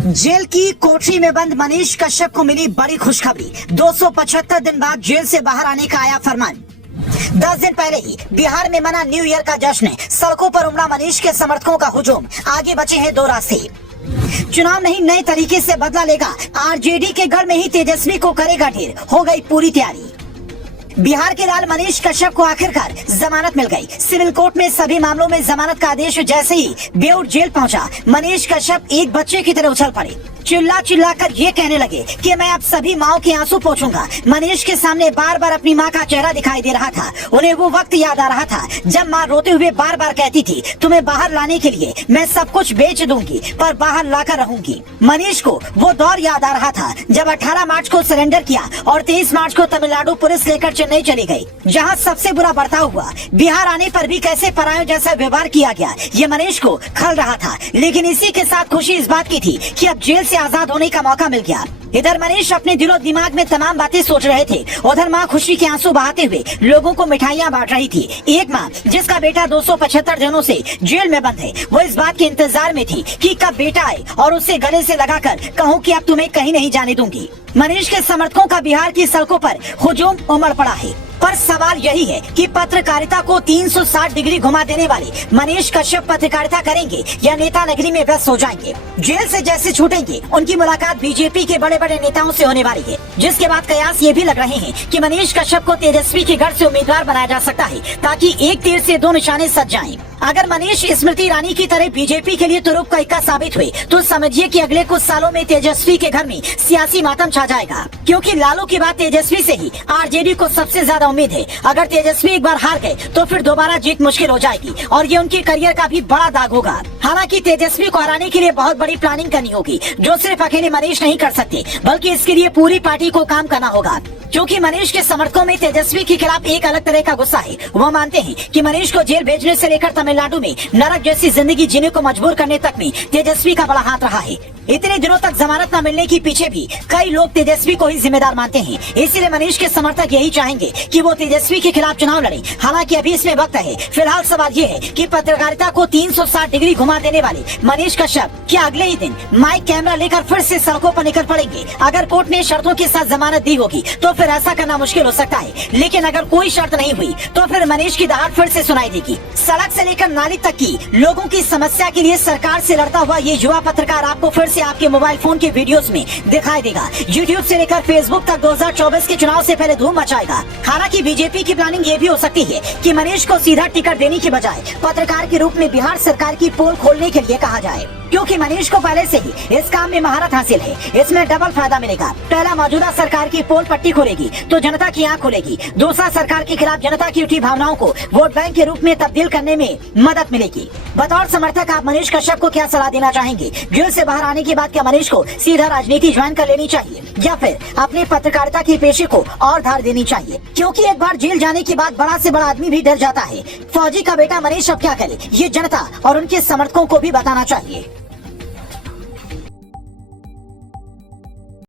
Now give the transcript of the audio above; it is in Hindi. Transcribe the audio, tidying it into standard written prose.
जेल की कोठरी में बंद मनीष कश्यप को मिली बड़ी खुशखबरी। 275 दिन बाद जेल से बाहर आने का आया फरमान। 10 दिन पहले ही बिहार में मना न्यू ईयर का जश्न। सड़कों पर उमड़ा मनीष के समर्थकों का हुजूम। आगे बचे हैं दो रास्ते। चुनाव नहीं नए तरीके से बदला लेगा। आरजेडी के गढ़ में ही तेजस्वी को करेगा ढेर। हो गई पूरी तैयारी। बिहार के लाल मनीष कश्यप को आखिरकार जमानत मिल गई। सिविल कोर्ट में सभी मामलों में जमानत का आदेश जैसे ही बेऊर जेल पहुंचा, मनीष कश्यप एक बच्चे की तरह उछल पड़े। चिल्ला चिल्ला कर ये कहने लगे कि मैं अब सभी माओ के आंसू पोंछूंगा। मनीष के सामने बार बार अपनी माँ का चेहरा दिखाई दे रहा था। उन्हें वो वक्त याद आ रहा था जब माँ रोते हुए बार बार कहती थी, तुम्हें बाहर लाने के लिए मैं सब कुछ बेच दूंगी पर बाहर लाकर रहूंगी। मनीष को वो दौर याद आ रहा था जब 18 मार्च को सरेंडर किया और 23 मार्च को तमिलनाडु पुलिस लेकर चेन्नई चली गई, जहाँ सबसे बुरा बर्ताव हुआ। बिहार आने पर भी कैसे परायों जैसा व्यवहार किया गया, ये मनीष को खल रहा था। लेकिन इसी के साथ खुशी इस बात की थी कि अब जेल से आजाद होने का मौका मिल गया। इधर मनीष अपने दिलो दिमाग में तमाम बातें सोच रहे थे, उधर माँ खुशी के आंसू बहाते हुए लोगों को मिठाइयाँ बांट रही थी। एक माँ जिसका बेटा 275 दिनों से जेल में बंद है, वो इस बात के इंतजार में थी कि कब बेटा आए और उसे गले से लगाकर कहूँ कि अब तुम्हें कहीं नहीं जाने दूंगी। मनीष के समर्थकों का बिहार की सड़कों पर हुजूम उमड़ पड़ा है। पर सवाल यही है कि पत्रकारिता को 360 डिग्री घुमा देने वाले मनीष कश्यप पत्रकारिता करेंगे या नेता नगरी में व्यस्त हो जाएंगे। जेल से जैसे छूटेंगे उनकी मुलाकात बीजेपी के बड़े बड़े नेताओं से होने वाली है, जिसके बाद कयास ये भी लग रहे हैं कि मनीष कश्यप को तेजस्वी के गढ़ से उम्मीदवार बनाया जा सकता है, ताकि एक तीर से दो निशाने सज जाएं। अगर मनीष स्मृति ईरानी की तरह बीजेपी के लिए तुरुप का इक्का साबित हुए तो समझिए कि अगले कुछ सालों में तेजस्वी के घर में सियासी मातम छा जाएगा, क्योंकि लालू के बाद तेजस्वी से ही आरजेडी को सबसे ज्यादा उम्मीद है। अगर तेजस्वी एक बार हार गए तो फिर दोबारा जीत मुश्किल हो जाएगी और ये उनके करियर का भी बड़ा दाग होगा। हालांकि तेजस्वी को हराने के लिए बहुत बड़ी प्लानिंग करनी होगी, जो सिर्फ अकेले मनीष नहीं कर सकते, बल्कि इसके लिए पूरी पार्टी को काम करना होगा। क्योंकि मनीष के समर्थकों में तेजस्वी के खिलाफ एक अलग तरह का गुस्सा है। वो मानते हैं कि मनीष को जेल भेजने से लेकर तमिलनाडु में नरक जैसी जिंदगी जीने को मजबूर करने तक में तेजस्वी का बड़ा हाथ रहा है। इतने दिनों तक जमानत न मिलने के पीछे भी कई लोग तेजस्वी को ही जिम्मेदार मानते हैं। इसीलिए मनीष के समर्थक यही चाहेंगे कि वो तेजस्वी के खिलाफ चुनाव लड़े। हालांकि अभी इसमें वक्त है। फिलहाल सवाल ये है कि पत्रकारिता को 360 डिग्री घुमा देने वाले मनीष कश्यप क्या अगले ही दिन माइक कैमरा लेकर फिर से सड़कों पर निकल पड़ेंगे। अगर कोर्ट ने शर्तों के साथ जमानत दी होगी तो फिर ऐसा करना मुश्किल हो सकता है, लेकिन अगर कोई शर्त नहीं हुई तो फिर मनीष की दहाड़ फिर से सुनाई देगी। सड़क से लेकर नाली तक की लोगों की समस्या के लिए सरकार से लड़ता हुआ ये युवा पत्रकार आपको फिर से आपके मोबाइल फोन के वीडियोस में दिखाई देगा। यूट्यूब से लेकर फेसबुक तक 2024 के चुनाव से पहले धूम मचाएगा। हालांकि बीजेपी की प्लानिंग ये भी हो सकती है कि मनीष को सीधा टिकट देने की बजाय पत्रकार के रूप में बिहार सरकार की पोल खोलने के लिए कहा जाए, क्योंकि मनीष को पहले से ही इस काम में महारत हासिल है। इसमें डबल फायदा मिलेगा। पहला, मौजूदा सरकार की पोल पट्टी खोलेगी तो जनता की आंख खुलेगी। दूसरा, सरकार के खिलाफ जनता की उठी भावनाओं को वोट बैंक के रूप में तब्दील करने में मदद मिलेगी। बतौर समर्थक आप मनीष कश्यप को क्या सलाह देना चाहेंगे? जेल से बाहर आने के बाद क्या मनीष को सीधा राजनीति ज्वाइन कर लेनी चाहिए या फिर अपने पत्रकारिता के पेशे को और धार देनी चाहिए? क्योंकि एक बार जेल जाने के बाद बड़ा से बड़ा आदमी भी डर जाता है। फौजी का बेटा मनीष अब क्या करे, ये जनता और उनके समर्थकों को भी बताना चाहिए।